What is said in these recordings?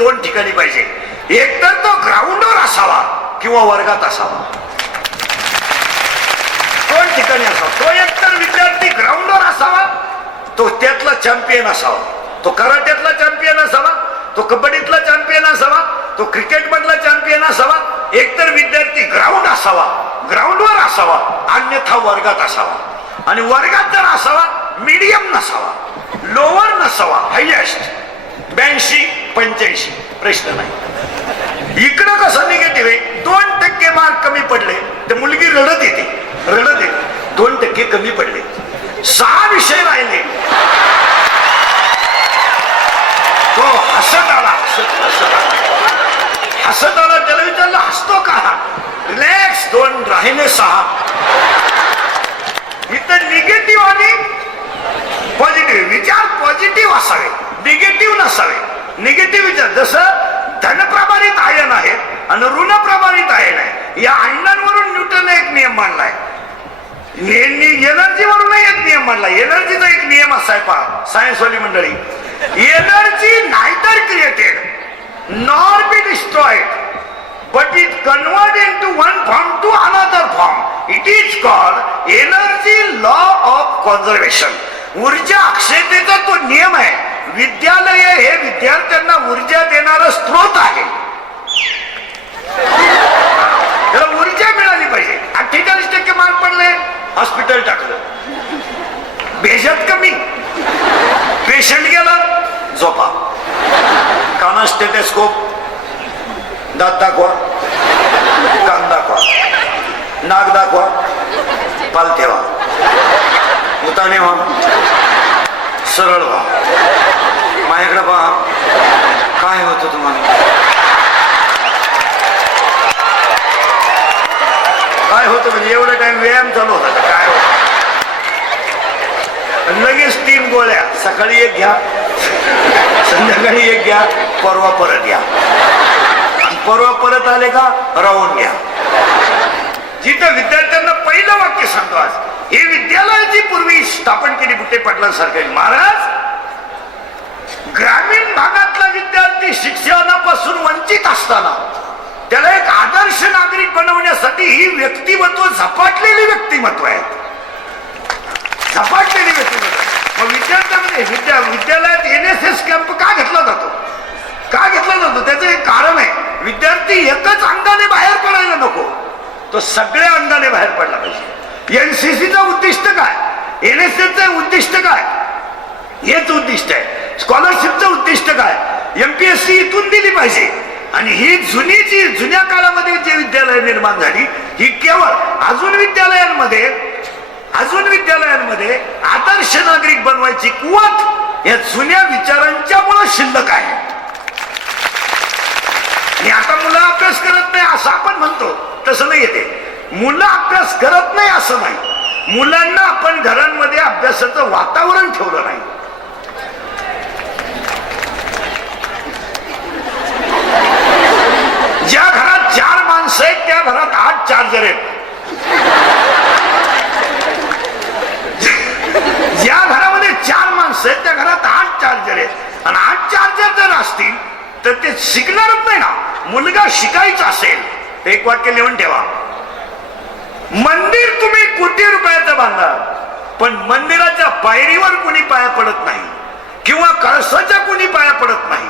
दोन ठिकाणी पाहिजे, एक तर तो ग्राउंडवर असावा किंवा वर्गात असावा, दोन ठिकाणी असावा. तो एक तर विद्यार्थी ग्राउंडवर असावा, तो त्यातला चॅम्पियन असावा, तो कराट्यातला चॅम्पियन असावा, तो कबड्डीतला चॅम्पियन असावा, तो क्रिकेट मधला चॅम्पियन असावा. एकतर विद्यार्थी ग्राउंड असावा, ग्राउंडवर असावा, अन्यथा वर्गात असावा. आणि वर्गात जर असावा मीडियम नसावा, लोअर नसावा, हायएस्ट 82-85 प्रश्न नाही. इकडं कसं निगेटिव्ह आहे, 2% मार्क कमी पडले तर मुलगी रडत येते, 2% कमी पडले, 6 विषय राहिले, तो हसत आला, हसत आला. त्याला विचारलं हसतो का? रिलॅक्स, 2 राहिले 6. इथं निगेटिव्ह आणि पॉझिटिव्ह विचार, पॉझिटिव्ह असावे, निगेटिव्ह नसावे. निगेटिव्ह विचार जसं धनप्रभारित आयन आहे आणि ऋणप्रभारित आयन आहे, या आयनांवरून न्यूटनने एक नियम मांडलाय, एनर्जीवरून एक नियम मांडला. एनर्जीचा एक नियम असा आहे पहा सायन्सवाली मंडळी, energy neither created nor be destroyed but it convert into one form to another form. It is called energy law of conservation. ऊर्जा अक्षयतेचा तो नियम आहे. विद्यालय हे विद्यार्थ्यांना ऊर्जा देणारा स्त्रोत आहे. त्याला ऊर्जा मिळाली पाहिजे. 48% मार्क पडले, हॉस्पिटल टाकलं, बेशत कमी, पेशंट गेला, झोपा, काना स्टेथोस्कोप, दात दाखवा, कान दाखवा, नाक दाखवा, पाल ठेवा, उताने व्हा, सरळ व्हा, माझ्याकडे पहा, काय होतं तुम्हाला, काय होतं म्हणजे एवढा टाइम व्यायाम चालू होता, काय होतं, लगेच 3 गोळ्या, सकाळी 1 घ्या, संध्याकाळी 1 घ्या, परवा परत घ्या, परवा परत आले का राहून घ्या. जिथं विद्यार्थ्यांना पहिलं वाक्य सांगतो आज, हे विद्यालयाची पूर्वी स्थापन केली बुट्टे पाटलां सरकारी महाराज. ग्रामीण भागातला विद्यार्थी शिक्षणापासून वंचित असताना त्याला एक आदर्श नागरिक बनवण्यासाठी ही व्यक्तिमत्व झपाटलेली व्यक्तिमत्व आहेत, झपाटलेली व्यक्तिमत्व. मग विद्यार्थ्यांमध्ये विद्यालयात NSS कॅम्प का घेतला जातो, का घेतला जातो? त्याचं एक कारण आहे, विद्यार्थी एकच अंगाने बाहेर पडायला नको, तो सगळ्या अंगाने बाहेर पडला पाहिजे. NCCचं उद्दिष्ट काय, NSSचं उद्दिष्ट काय, हेच उद्दिष्ट आहे. स्कॉलरशिपचं उद्दिष्ट काय, MPSC इथून दिली पाहिजे. आणि ही जुन्या काळामध्ये जी विद्यालय निर्माण झाली, ही केवळ अजून विद्यालयांमध्ये आदर्श नागरिक बनवायची कुवत या जुन्या विचारांच्या मुळे शिल्लक आहे. आणि आता मुलं अभ्यास करत नाही असं आपण म्हणतो, तसं नाही येते. मुलं अभ्यास करत नाही असं नाही, मुलांना आपण घरांमध्ये अभ्यासाचं वातावरण ठेवलं नाही. ज्या घरात 4 माणसं आहेत त्या घरात 8 चार्जर आहेत. ज्या घरामध्ये 4 माणसं आहेत त्या घरात 8 चार्जर आहेत. आणि 8 चार्जर जर असतील तर ते शिकणारच नाही ना. मुलगा शिकायचा असेल तर एक वाक्य लिहून ठेवा, मंदिर तुम्ही कोटी रुपयाचं बांधा पण मंदिराच्या पायरीवर कोणी पाया पडत नाही किंवा कळसाच्या कोणी पाया पडत नाही,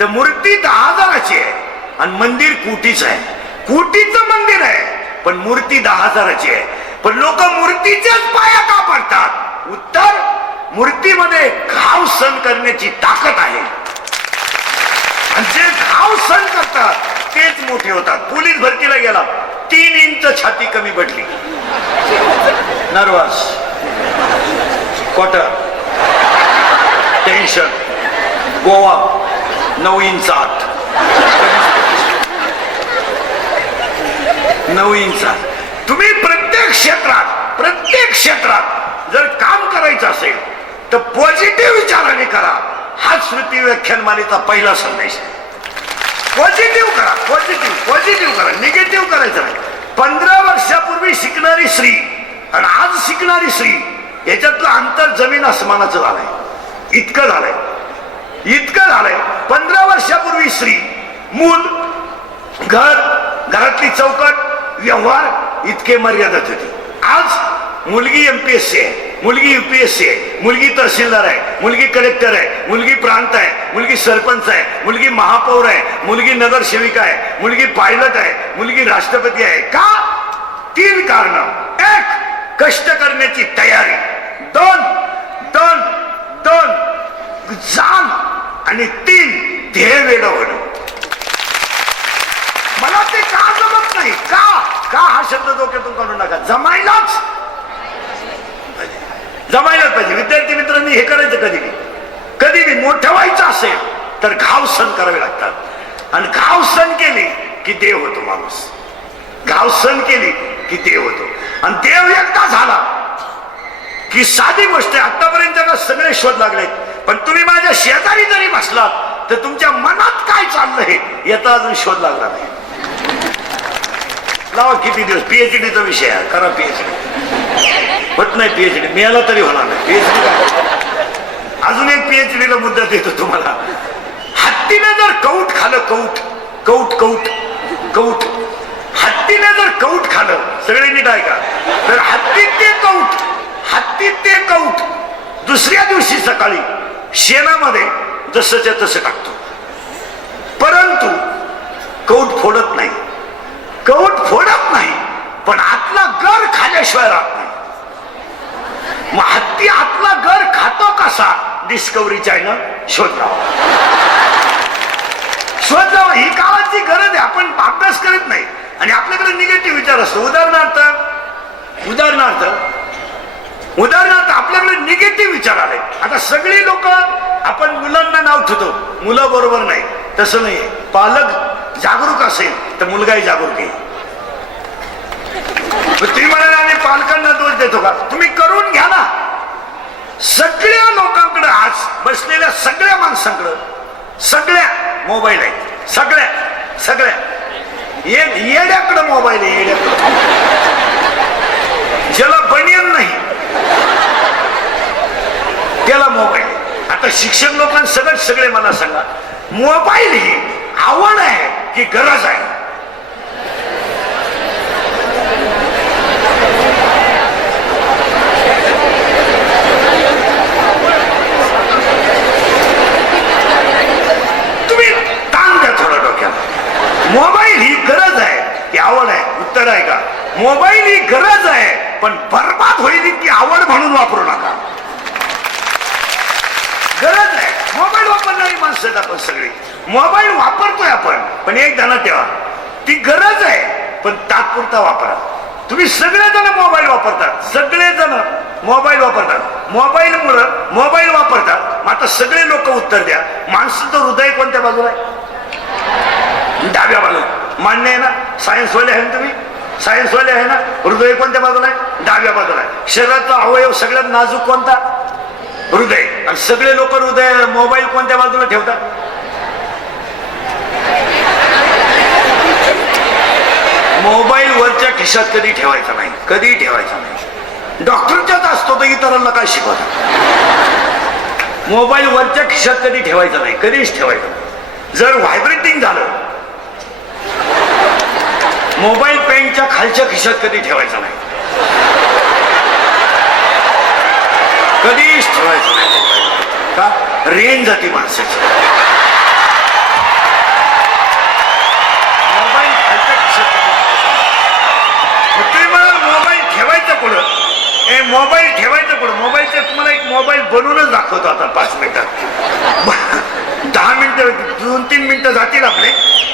तर मूर्ती 10,000ची आहे आणि मंदिर कोटीच आहे. कोटीचं मंदिर आहे पण मूर्ती 10,000ची आहे. पण लोक मूर्तीच्याच पाया का पडतात? उत्तर, मूर्तीमध्ये घाव सहन करण्याची ताकद आहे आणि जे घाव सहन करतात तेच मोठे होतात. पोलीस भरतीला गेला, 3 इंच छाती कमी पडली, nervous, quarter, tension, Goa 9 inch आत, 9 इंच. तुम्ही प्रत्येक क्षेत्रात जर काम करायचं असेल तर पॉझिटिव्ह विचाराने करा. हा स्मृती व्याख्यानमालेचा पहिला संदेश. पॉझिटिव्ह करा, पॉझिटिव्ह करा, निगेटिव्ह करायचं नाही. 15 वर्षापूर्वी शिकणारी स्त्री आणि आज शिकणारी स्त्री याच्यातलं अंतर जमीन आसमानाचं झालंय. इतकं झालंय. 15 वर्षापूर्वी स्त्री, मूल, घर, घरातली चौकट, व्यवहार इतके मर्यादित होते. आज मुलगी एमपीएससी आहे, मुलगी युपीएससी आहे, मुलगी तहसीलदार आहे, मुलगी कलेक्टर आहे, मुलगी प्रांत आहे, मुलगी सरपंच आहे, मुलगी महापौर आहे, मुलगी नगरसेविका आहे, मुलगी पायलट आहे, मुलगी राष्ट्रपती आहे. का? 3 कारण. 1 कष्ट करण्याची तयारी, 2 जाण आणि 3 ध्येय वेळ होणं. मला ते का जमत नाही? का का हा शब्द डोक्यातून काढून नका. जमायलाच पाहिजे. विद्यार्थी मित्रांनी हे करायचं कधी बी मोठं व्हायचं असेल तर घाव सण करावे लागतात. आणि घाव सण केली की देव होतो माणूस. घाव सण केली की देव होतो. आणि देव एकदा झाला की साधी गोष्ट आहे. आतापर्यंत का सगळे शोध लागले, पण तुम्ही माझ्या शेजारी जरी बसलात तर तुमच्या मनात काय चाललं हे याचा अजून शोध लागला नाही. लावा किती दिवस. पीएचडीचा विषय आहे, करा पीएचडी. होत नाही पीएचडी, मिळाला तरी होणार नाही पीएचडी. अजून एक पीएचडीला मुद्दा देतो तुम्हाला. हत्तीने जर कौट खाल्लं, कौट हत्तीने जर कौट खाल्लं, सगळे नीट ऐका, तर हत्तीत ते कौट दुसऱ्या दिवशी सकाळी शेणामध्ये जसंच्या तसं टाकतो. परंतु कौट फोडत नाही, पण आतला गर खाल्याशिवाय राहत नाही. मग हत्ती आतला गर खातो कसा? डिस्कव्हरी चॅनल शोध लावा. ही काळाची गरज आहे. आपण अभ्यास करत नाही आणि आपल्याकडे निगेटिव्ह विचार असतो. उदाहरणार्थ आपल्याकडे निगेटिव्ह विचार आले. आता सगळी लोक आपण मुलांना नाव ठेवतो, मुलं बरोबर नाही. तसं नाही. पालक जागरूक असेल तर मुलगाही जागरूक आहे. तुम्ही म्हणाले आम्ही पालकांना दोष देतो का? तुम्ही करून घ्या ना. सगळ्या लोकांकडे आज बसलेल्या सगळ्या माणसांकडे सगळ्या मोबाईल आहेत. सगळ्या येड्याकडे मोबाईल आहे. येड्याकडे ज्याला बनियन नाही त्याला मोबाईल. आता शिक्षक लोकांसकट सगळे मला सांगा, मोबाईल ही आवड आहे की गरज आहे? तुम्ही ताण द्या थोडं डोक्याला. मोबाईल ही गरज आहे की आवड आहे? उत्तर आहे का? मोबाईल ही गरज आहे, पण बरबाद होईल की आवड म्हणून वापरू नका. गरज आहे. मोबाईल वापरणारी माणसं आहेत आपण सगळी. मोबाईल वापरतोय आपण, पण एक ध्यानात ठेवा, ती गरज आहे पण तात्पुरता वापरा. तुम्ही सगळेजण मोबाईल वापरतात, मोबाईल वापरतात. मग आता सगळे लोक उत्तर द्या, माणसाचं हृदय कोणत्या बाजूला आहे? डाव्या बाजूला. मान्य आहे ना? सायन्सवाले आहे ना तुम्ही? सायन्सवाले आहे ना? हृदय कोणत्या बाजूला आहे? डाव्या बाजूला आहे. शरीराचा अवयव सगळ्यात नाजूक कोणता? हृदय. आणि सगळे लोक हृदय मोबाईल कोणत्या बाजूला ठेवतात? मोबाईल वरच्या खिशात कधी ठेवायचा नाही, कधी ठेवायचा नाही. डॉक्टरच्याच असतो तर इतरांना काय शिकवतात? मोबाईल वरच्या खिशात कधी ठेवायचा नाही, कधीच ठेवायचा नाही. जर व्हायब्रेटिंग झालं, मोबाईल पेनच्या खालच्या खिशात कधी ठेवायचा नाही, कधीच ठेवायचं नाही. का? रेंज जाते माणसाची. मोबाईल खालच्या खिशात तुम्ही मला मोबाईल ठेवायचं कुठं? मोबाईल ठेवायचं कुठं? मोबाईलचे तुम्हाला एक मोबाईल बनवूनच दाखवतो आता 5 मिनिटात. 10 मिनिटं 2-3 मिनिटं जातील आपले,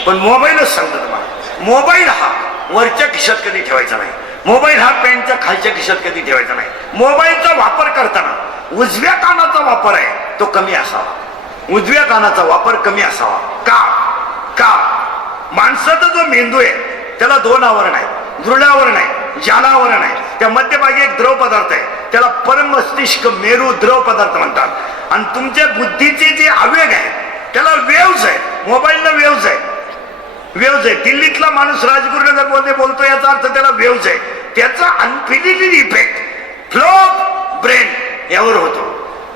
पण मोबाईलच सांगतो तुम्हाला. मोबाईल हा वरच्या खिशात कधी ठेवायचा नाही, मोबाईल हा पेनच्या खालच्या खिशात कधी ठेवायचा नाही. मोबाईलचा वापर करताना उजव्या कानाचा वापर आहे तो कमी असावा, उजव्या कानाचा वापर कमी असावा. का? माणसाचा जो मेंदू आहे त्याला 2 आवरण आहे, दृढावरण आहे, जालावरण आहे. त्या मध्यभागी एक द्रव पदार्थ आहे, त्याला परमस्तिष्क मेरू द्रव पदार्थ म्हणतात. आणि तुमच्या बुद्धीचे जे आवेग आहे त्याला वेव्ज आहे. मोबाईलला वेव्ज आहे. दिल्लीतला माणूस राजगुरुनगर मध्ये बोलतो याचा अर्थ त्याला वेव्ज आहे. त्याचा अनफिनिटेड इफेक्ट फ्लो ब्रेन यावर होतो.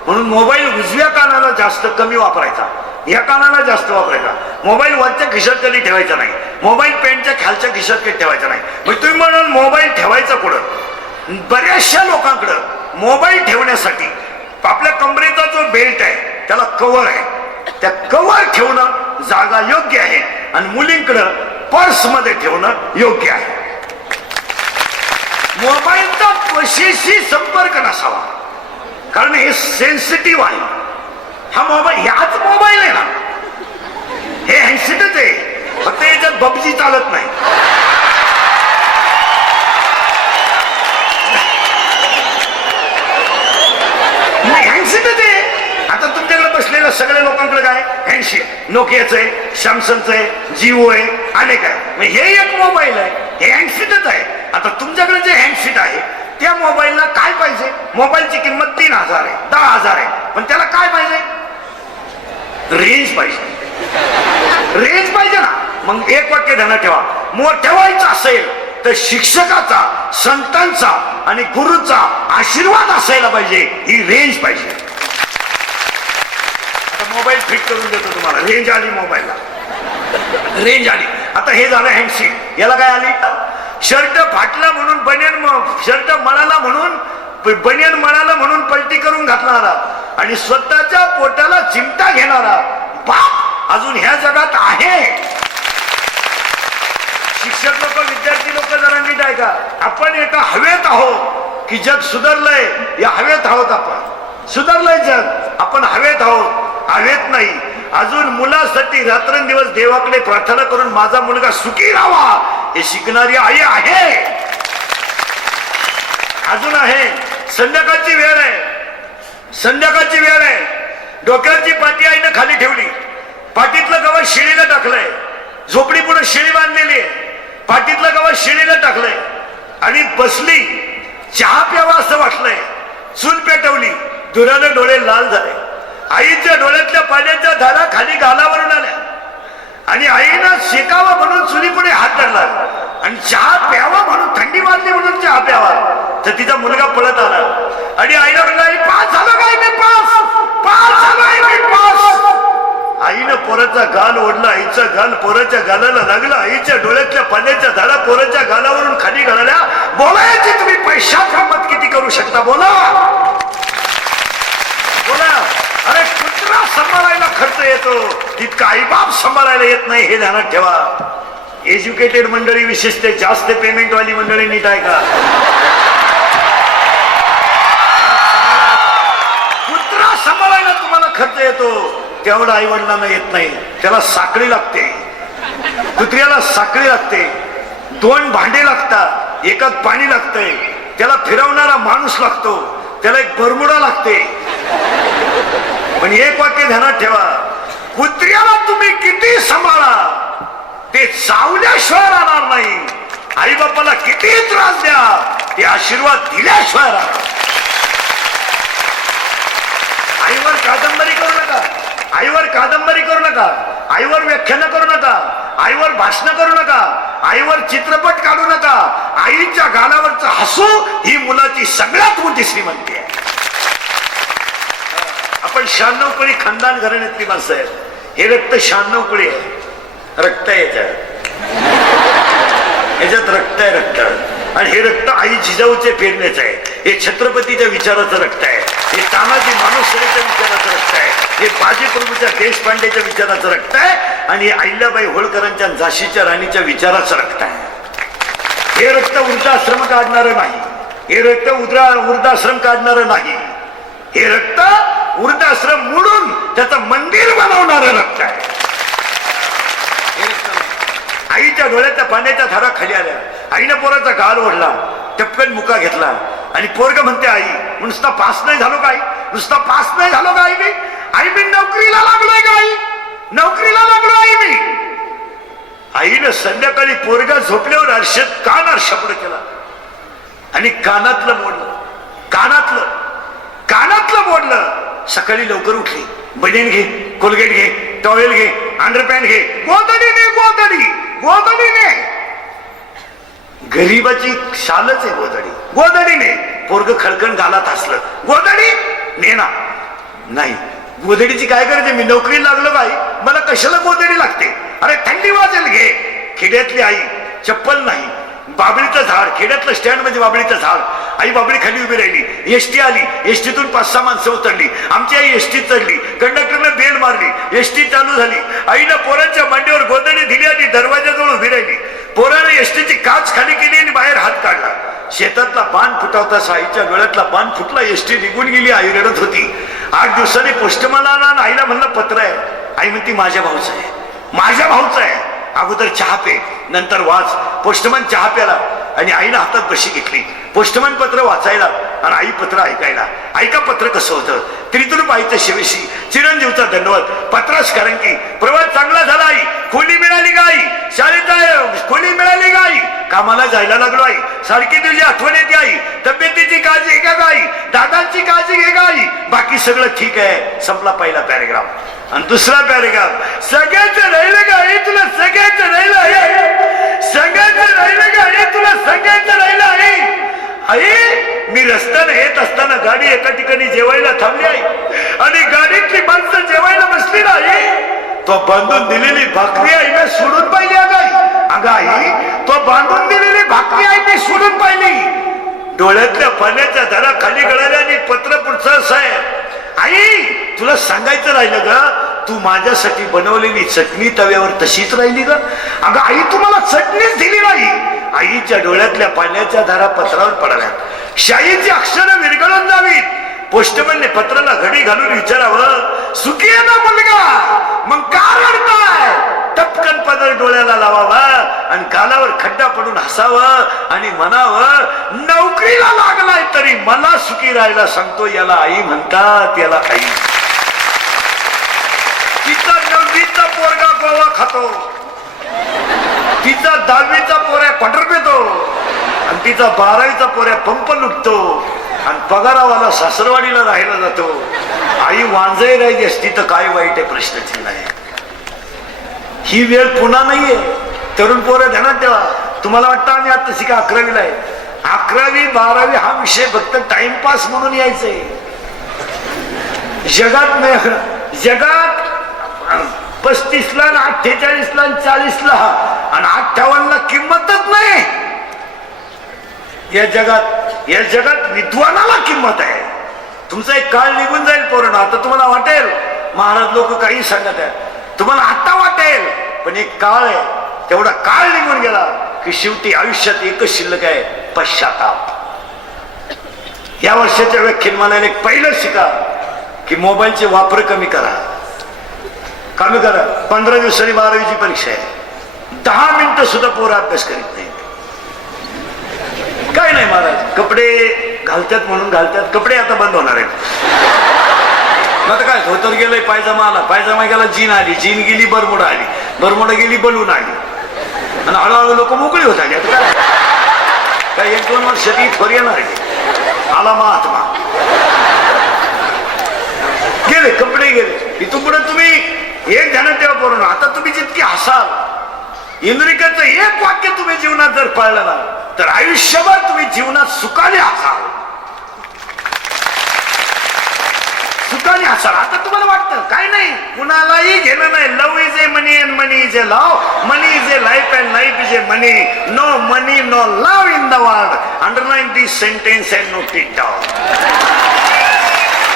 म्हणून मोबाईल उजव्या कानाला जास्त कमी वापरायचा, या कानाला जास्त वापरायचा. मोबाईल वरच्या खिशात कधी ठेवायचा नाही, मोबाईल पॅन्टच्या खालच्या खिशात कधी ठेवायचा नाही. मग तुम्ही म्हणून मोबाईल ठेवायचा कुठं? बऱ्याचशा लोकांकडं मोबाईल ठेवण्यासाठी आपल्या कमरेचा जो बेल्ट आहे त्याला कव्हर आहे, त्या कव्हर ठेवणं जागा योग्य आहे आणि मुलींकडं पर्स मध्ये ठेवणं योग्य आहे. मोबाईलचा त्वचेशी संपर्क नसावा, कारण हे सेन्सिटिव्ह आहे. हा मोबाईल ह्याच मोबाईल आहे ना, हे हँडसेटच आहे, फक्त याच्यात पबजी चालत नाही. हँडसेटच आहे. आता तुमच्याकडे बसलेल्या सगळ्या लोकांकडे काय हँडसेट, नोकियाचं आहे, सॅमसंगचं आहे, जिओ आहे, अनेक आहे. हे एक मोबाईल आहे, हे हँडसेटच आहे. आता तुमच्याकडे जे हँडसेट आहे त्या मोबाईलला काय पाहिजे? मोबाईलची किंमत 3,000 आहे, 10,000 आहे, पण त्याला काय पाहिजे? रेंज पाहिजे. रेंज पाहिजे ना. मग एक वाक्य ध्यानात ठेवा, ठेवायचं असेल तर शिक्षकाचा, संतांचा आणि गुरुचा आशीर्वाद असायला पाहिजे. ही रेंज पाहिजे. आता मोबाईल फिट करून देतो तुम्हाला, रेंज आली मोबाईलला, रेंज आली. आता हे झालं हँडसेट. याला काय आली? शर्ट फाटला म्हणून बनियन, शर्ट मळाला म्हणून बनियन मळाला म्हणून पलटी करून घालणारा आणि स्वतःच्या पोटाला चिमटा घेणारा बाप अजून ह्या जगात आहे. शिक्षक लोक, विद्यार्थी लोक जरा नीट ऐका. आपण एका हवेत आहोत की जग सुधारलंय, या हवेत आहोत. आपण सुधारलंय जग, आपण हवेत आहोत, हवेत नाही. अजून मुलासाठी रात्रंदिवस देवाकडे प्रार्थना करून माझा मुलगा सुखी राहावा हे शिकणारी आई आहे, अजून आहे. संध्याकाळची वेळ आहे, संध्याकाळची वेळ आहे. डोक्याची पाठी आईनं खाली ठेवली, पाठीतलं गवत शिळीला टाकलंय, झोपडी पुढे शिळी बांधलेली आहे, पाठीतलं गवत शिळीला टाकलंय आणि बसली. चहा प्यावा असं वाटलंय, चूल पेटवली, धुराने डोळे लाल झाले. आईच्या डोळ्यातल्या पाण्याच्या धारा खाली गालावरून आल्या आणि आईनं शेकावा म्हणून चुलीपुढे हात धरला आणि चहा प्यावा म्हणून, थंडी वाजली म्हणून चहा प्यावा, तर तिचा मुलगा पळत आला आणि आईला म्हणला, आई पास झालो काय? मी पास, पास झालोय मी, पास. आईनं पोराचा गाल ओढला, आईचा गाल पोराच्या गालाला लागला. आईच्या डोळ्यातल्या पाण्याच्या धारा पोराच्या गालावरून खाली घालल्या. बोलायची तुम्ही पैशाचा मत किती करू शकता? बोला, बोला. अरे कुत्रा सांभाळायला खर्च येतो, तितका आईबाप सांभाळायला येत नाही, हे ध्यानात ठेवा. एज्युकेटेड मंडळी, विशेषतः जास्त पेमेंट वाली मंडळी नीट आहे का? कुत्रा सांभाळायला तुम्हाला खर्च येतो, तेवढा आई वडिलांना येत नाही. त्याला साखळी लागते, कुत्र्याला साखळी लागते, 2 भांडे लागतात, एकात पाणी लागतंय, त्याला फिरवणारा माणूस लागतो, त्याला एक बरमुडा लागते. पण एक वाक्य ध्यानात ठेवा, कुत्र्याला तुम्ही किती सांभाळा ते चावल्याशिवाय राहणार नाही. आई बापाला किती त्रास द्या, ते आशीर्वाद दिल्याशिवाय राहणार. आईवर कादंबरी करू नका, आईवर कादंबरी करू नका, आईवर व्याख्यान करू नका, आईवर भाषण करू नका, आईवर चित्रपट काढू नका. आईच्या गालावरचं हसू ही मुलाची सगळ्यात मोठी श्रीमंती आहे. आपण 96 कुळी खानदान घराण्यातली माणसं आहे. हे रक्त 96 कुळी आहे, रक्त आहे याच्यात रक्त आहे, रक्त. आणि हे रक्त आई जिजाऊचे फेरण्याचं आहे, हे छत्रपतीच्या विचाराचं रक्त आहे, हे तानाजी मालुसरेच्या विचाराचं रक्त आहे, हे बाजीप्रभूच्या देशपांडेच्या विचाराचं रक्त आहे आणि अहिल्याबाई होळकरांच्या झाशीच्या राणीच्या विचाराचं रक्त आहे. हे रक्त वृद्धाश्रम काढणारं नाही, हे रक्त वृद्धाश्रम काढणारं नाही, हे रक्त वृद्धाश्रम मोडून त्याचं मंदिर बनवणारं रक्त आहे. आईच्या डोळ्याच्या पाण्याच्या धारा खाली आल्या. आईनं पोराचा गाल ओढला, टपकन मुका घेतला आणि पोरग म्हणते, आई नुसता पास नाही झालो काय? नुसता पास नाही झालो का आई मी नोकरीला लागलोय का? आई नोकरीला लागलो आई मी. आईनं संध्याकाळी पोरगा झोपल्यावर आरशात कान आरशापुढे केला आणि कानातलं मोडलं, कानातलं मोडलं. सकाळी लवकर उठली, बनियन घे, कोलगेट घे, टॉवेल घे, अंडरपॅन्ट घे, गोधडीने गरीबाची शालच आहे गोधडीने. पोरग खडकन गालात असलं, गोधडी नेना नाही, गोधडीची काय गरज, मी नोकरी लागलो का आई, मला कशाला गोधडी लागते? अरे थंडी वाजेल घे. खेड्यातली आई चप्पल नाही, बाबळीचं झाड, खेड्यातलं स्टँड म्हणजे बाबळीचं झाड. आई बाबळी खाली उभी राहिली, एसटी आली, एसटीतून 5-6 माणसं उतरली, आमची आई एसटीत चढली, कंडक्टरनं बेल मारली, एसटी चालू झाली. आईनं पोरांच्या मांडीवर गोधडी दिली आणि दरवाजाजवळ उभी राहिली. पोराने एसटीची काच खाली केली आणि बाहेर हात काढला. शेतातला पान फुटावता आईच्या गळ्यातला पान फुटला, एसटी निघून गेली. आई रडत होती. 8 दिवसांनी पोस्टमन आला आणि आईला म्हणलं पत्र आहे. आई म्हणती माझ्या भाऊचं आहे, माझ्या भाऊचं आहे. अगोदर चहा पे, नंतर वाच. पोस्टमन चहा प्याला आणि आईनं हातात बशी घेतली. पोस्टमन पत्र वाचायला आणि आई पत्र ऐकायला. ऐका पत्र कसं होतं. त्रितुरूप आईचं शेवेशी, चिरंजीवचा दंडवत. पत्रास कारण की प्रवास चांगला झाला आई, खोली मिळाली का आई, शाळेत खोली मिळाली का आई, कामाला जायला लागलो आई, सारखी तुझी आठवण येते आई, तब्येतीची काळजी घे का आई, दादांची काळजी घे का आई, बाकी सगळं ठीक आहे. संपला पहिला पॅरेग्राफ. आणि दुसरा पॅरेग्राफ, सगळ्याचं राहिलं का आई, तुला सगळ्याचं राहिलं आहे, सगळ्याचं राहिलं का आई, तुला सगळ्याचं राहिलं आहे. आई मी रस्त्याने येत असताना गाडी एका ठिकाणी जेवायला थांबली आई, आणि गाडीतली माणसं जेवायला बसली नाही. तो बांधून दिलेली भाकरी आई मी सोडून पाहिली. अगं आई तो बांधून दिलेली भाकरी आई मी सोडून पाहिली. डोळ्यातल्या पाण्याच्या धारा खाली गळाल्या आणि पत्र पुढचं असं आहे, आई तुला सांगायचं राहिलं ग, तू माझ्यासाठी बनवलेली चटणी तव्यावर तशीच राहिली ग. अगं आई तुम्हाला चटणीच दिली नाही. आईच्या डोळ्यातल्या पाण्याच्या धारा पत्रावर पडल्या, शाईची अक्षरं विरघळून जावीत. पोस्टमनने पत्राला घडी घालून विचारावं, सुखी आहे ना मुलगा, मग का रडताय? टपकन पदर डोळ्याला लावावा आणि गालावर खड्डा पडून हसावं आणि म्हणावं, नोकरीला लागलाय तरी मला सुखी राहायला सांगतो, याला आई म्हणतात, याला आई. तिचा 9वीचा पोरगा गोवा खातो, तिचा 10वीचा पोऱ्या क्वार्टर पितो, आणि तिचा 12वीचा पोऱ्या पंप लुटतो, आणि पगारावाला सासरवाडीला राहायला जातो. आई वांजय राहिली असती तर काय वाईट आहे, प्रश्नचिन्ह आहे. ही वेळ पुन्हा नाहीये. तरुण पोरं ध्यानात ठेवा. तुम्हाला वाटतं आम्ही आता शिका 11वीला आहे, 11वी 12वी हा विषय फक्त टाइमपास म्हणून यायचंय. जगात 35ला 48ला 40ला आणि 58ला किंमतच नाही. या जगात विद्वानाला किंमत आहे. तुमचा एक काळ निघून जाईल पोरांनो. आता तुम्हाला वाटेल महाराज लोक काही सांगत आहेत, तुम्हाला आता वाटेल, पण एक काळ आहे, तेवढा काळ निघून गेला की शेवटी आयुष्यात एकच शिल्लक आहे, पश्चाताप. या वर्षाच्या व्याख्यानमालेला एक पहिलं शिका की मोबाईलचे वापर कमी करा. 15 दिवसांनी 12वीची परीक्षा आहे, 10 मिनिटं सुद्धा पोरं अभ्यास करीत नाही. काय नाही महाराज, कपडे घालतात म्हणून घालतात, कपडे आता बंद होणार आहेत. आता काय, धोतर गेलंय, पायजामा आला, पायजामा गेला, जीन आली, जीन गेली, बरमुडा आली, बरमुडा गेली, बलून आली, आणि हळूहळू लोक मोकळी होत आली. आता काय 1-2 वर्षात इथवर येणार आहे. आला महात्मा, गेले कपडे गेले. इथून पुढे तुम्ही एक ध्यानात ठेवा पोरांनो, आता तुम्ही जितकी हसाल, इंद्रिकाचं एक वाक्य तुम्ही जीवनात जर पाळलं ना, तर आयुष्यभर तुम्ही जीवनात सुखाने हसाल, सुखाने हसाल. आता तुम्हाला वाटतं काय नाही, कुणालाही घेणं नाही. Love is a money and money is a love, money is a life and life is a money. No money no love in the world. Underline this sentence and note it down.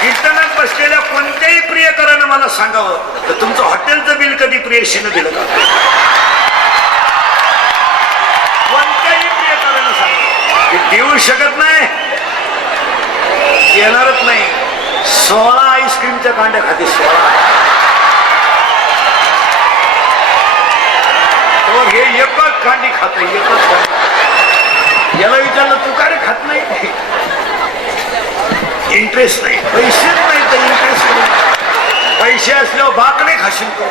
कीर्तनात बसलेल्या कोणत्याही प्रियकरानं मला सांगावं, तर तुमचं हॉटेलचं bill कधी प्रियशीनं दिलं का? कोणत्याही प्रियकरानं सांगा, देऊ शकत नाही, येणारच नाही. 16 आईस्क्रीमच्या कांड्या खाते, 16. हे एकच कांडी खात, एकच कांडी. याला विचारलं तू का रे खात नाही? इंटरेस्ट नाही, पैसेच नाही तर इंटरेस्ट नाही. पैसे असल्यावर बाकले खाशील तो.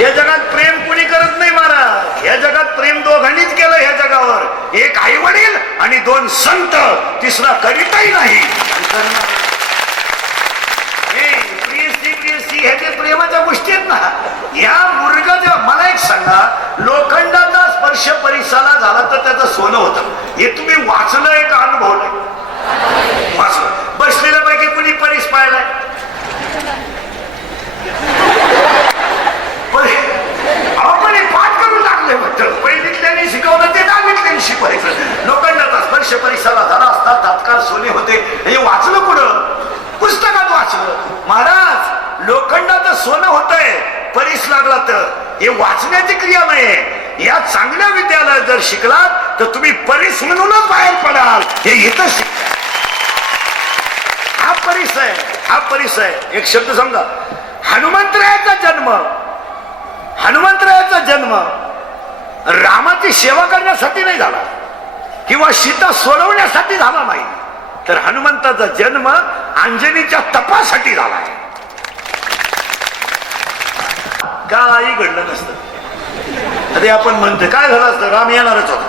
या जगात प्रेम कोणी करत नाही महाराज. या जगात प्रेम दोघांनीच केलं. ह्या जगावर एक आई वडील आणि 2 संत, तिसरा करीताही नाही. ह्याच्या प्रेमाच्या गोष्टी आहेत ना. या मुर्गाच्या, मला एक सांगा, लोखंडाचा स्पर्श परिसाला झाला तर त्याचं सोनं होतं. हे तुम्ही वाचलंय का अनुभवलंय? वाचलं. बसलेल्या पैकी कुणी परीस पाहिलाय? लक्ष परिसराला झाला असता तात्काळ सोने होते. हे वाचलं कुठं? पुस्तकात वाचलं. महाराज लोखंडाचं सोनं होतंय परीस लागला तर, हे वाचण्याची क्रिया नाही. या चांगल्या विद्यालयात जर शिकलात तर तुम्ही परीस म्हणूनच बाहेर पडाल. हे इथं शिक. हा परीस आहे, हा परीस आहे. एक शब्द समजा, हनुमंतरायाचा जन्म, हनुमंतरायाचा जन्म रामाची सेवा करण्यासाठी नाही झाला किंवा सीता सोडवण्यासाठी झाला नाही, तर हनुमंताचा जन्म अंजनीच्या तपासाठी झाला आहे. काही घडलं नसतं. अरे आपण म्हणतो काय झालं असतं, राम येणारच होता,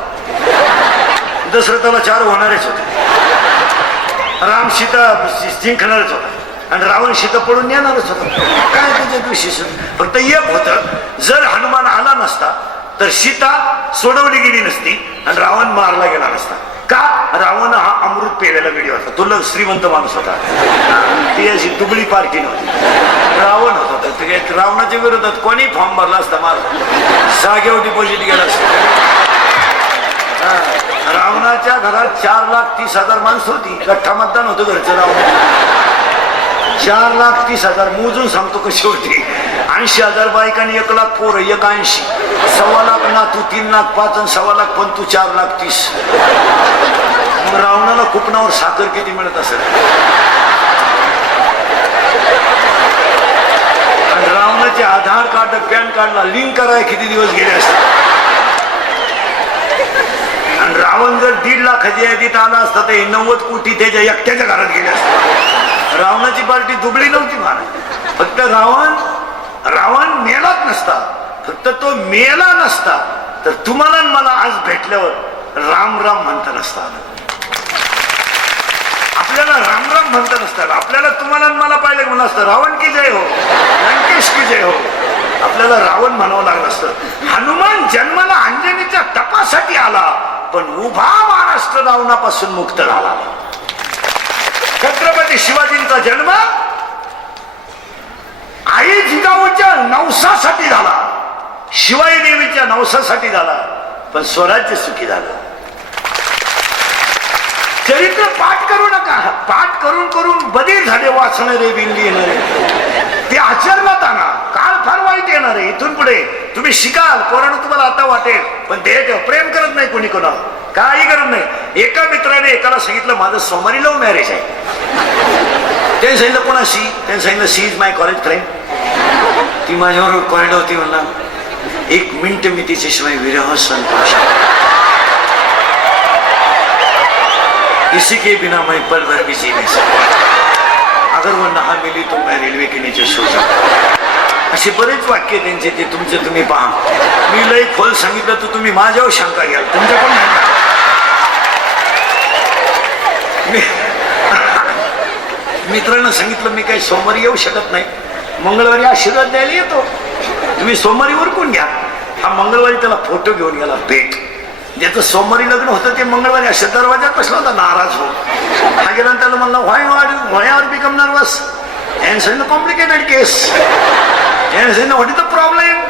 दशरथाला 4 होणारच होते, राम सीता जिंकणारच होता आणि रावण सीता पडून येणारच होता. काय त्याच्यात विशेष? फक्त एक होतं, जर हनुमान आला नसता तर सीता सोडवली गेली नसती आणि रावण मारला गेला नसता. का? रावण हा अमृत पेलेला व्हिडिओ होता, तो श्रीमंत माणूस होता, ती अशी दुबळी पार्टी नव्हती. रावण होता, तर रावणाच्या विरोधात कोणी फॉर्म भरला असता, मार जागेवर डिपॉझिट गेला असता. रावणाच्या घरात 4,30,000 माणसं होती, गठ्ठा मतदान होतं घरचं. रावण 4,30,000 मोजून सांगतो कशी होती. 80,000 बायकांनी 1,00,000 पोरं, 81, 1,25,000 नातू, 3,05,000 आणि 1,25,000 पण तू 4,30,000. मग रावणाला कुपनावर साखर किती मिळत असेल? आणि रावणाचे आधार कार्ड पॅन कार्डला लिंक करायला किती दिवस गेले असते? आणि रावण जर 1.5 लाखाची यादीत आला असता तर 90 कोटी त्याच्या एकट्याच्या घरात गेले असते. रावणाची पार्टी दुबळी नव्हती महाराज. फक्त रावण मेलाच नसता, फक्त तो मेला नसता तर तुम्हाला मला आज भेटल्यावर राम राम म्हणता नसता आलं. आपल्याला राम राम म्हणता नसतात. आपल्याला तुम्हाला मला पाहिलं म्हणलं असतं रावण की जय हो, लंकेश की जय हो. आपल्याला रावण म्हणावं लागलं असतं. हनुमान जन्माला अंजनीच्या तपासाठी आला, पण उभा महाराष्ट्र रावणापासून मुक्त झाला. छत्रपती शिवाजींचा जन्म आई जिजाऊच्या नवसासाठी झाला, शिवाई देवीच्या नवसासाठी झाला, पण स्वराज्य सुखी झालं. चरित्र पाठ करू नका, पाठ करून करून बधीर झाले वाचणारे बिनली येणारे. ते आचरणात आणा, काळ फार वाईट येणार आहे. इथून पुढे तुम्ही शिकाल, पोरांनो तुम्हाला आता वाटेल, पण देह प्रेम करत नाही कोणी कोणावर, काही करत नाही. एका मित्राने एकाला सांगितलं माझं सोमवारी लव्ह मॅरेज आहे. त्याने सांगितलं कोणाशी? त्याने सांगितलं शी इज माय कॉलेज फ्रेंड. ती माझ्यावर कॉलेज होती. म्हणला 1 मिनिट मी तिच्याशिवाय विरह सहन करू शकतो. इसी के बिना मैं पल भर भी जी नहीं सकता. अगर वो नहा मिली तो मैं रेल्वे के नीचे सो जातो. असे बरेच वाक्य त्यांचे, ते तुमचे तुम्ही पहा. मी लय खोल सांगितलं तर तुम्ही माझ्यावर शंका घ्याल, तुमच्या पण नाही. मित्रांना सांगितलं मी काही सोमवारी येऊ शकत नाही, मंगळवारी आशीर्वाद द्यायला येतो, तुम्ही सोमवारी उरकून घ्या. हा मंगळवारी त्याला फोटो घेऊन गेला भेट. ज्याचं सोमवारी लग्न होतं ते मंगळवारी अशा दरवाजात बसला होता नाराज हो. हा गेला त्याला म्हणला व्हाय आर बिकम नर्वस? याने सांगितलं कॉम्प्लिकेटेड केस. याने सांगितलं व्हॉट इज द प्रॉब्लेम?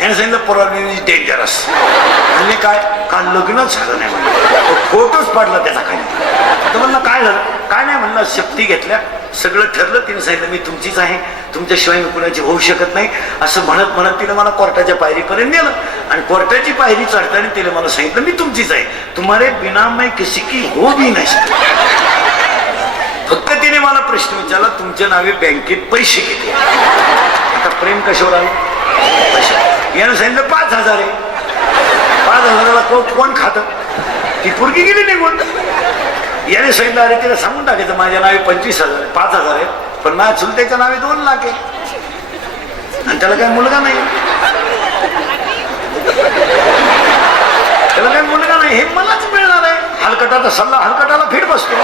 याने सांगितलं प्रॉब्लेम इज डेंजरस. म्हणजे काय? का लग्नच झालं नाही म्हणलं, फोटोच पडला त्याचा खाली. तर म्हणलं काय झालं? काय नाही म्हणलं, शक्ती घेतल्या, सगळं ठरलं. तिने सांगितलं मी तुमचीच आहे, तुमच्याशिवाय मी कुणाची होऊ शकत नाही. असं म्हणत म्हणत तिने मला कोर्टाच्या पायरीपर्यंत नेलं आणि कोर्टाची पायरी चढताना तिने मला सांगितलं मी तुमचीच आहे, तुम्हाला बिना मैं किसी की हो भी नाही शकत. फक्त तिने मला प्रश्न विचारला तुमच्या नावे बँकेत पैसे किती? आता प्रेम कशावर आलं? पैसे. यानं सांगितलं 5,000 आहे. 5,000ला कोण खातं? ती पोरगी गेली निघून. याने सांगितलं अरे तिला सांगून टाकायचं माझ्या नावे 25,000 आहे, 5,000 आहे, पण माझ्या चुलत्याच्या नावे 2 लाख आहे आणि त्याला काही मुलगा नाही. त्याला काही मुलगा नाही, हे मलाच मिळणार आहे. हलकटाचा सल्ला हलकटाला फिट बसतो.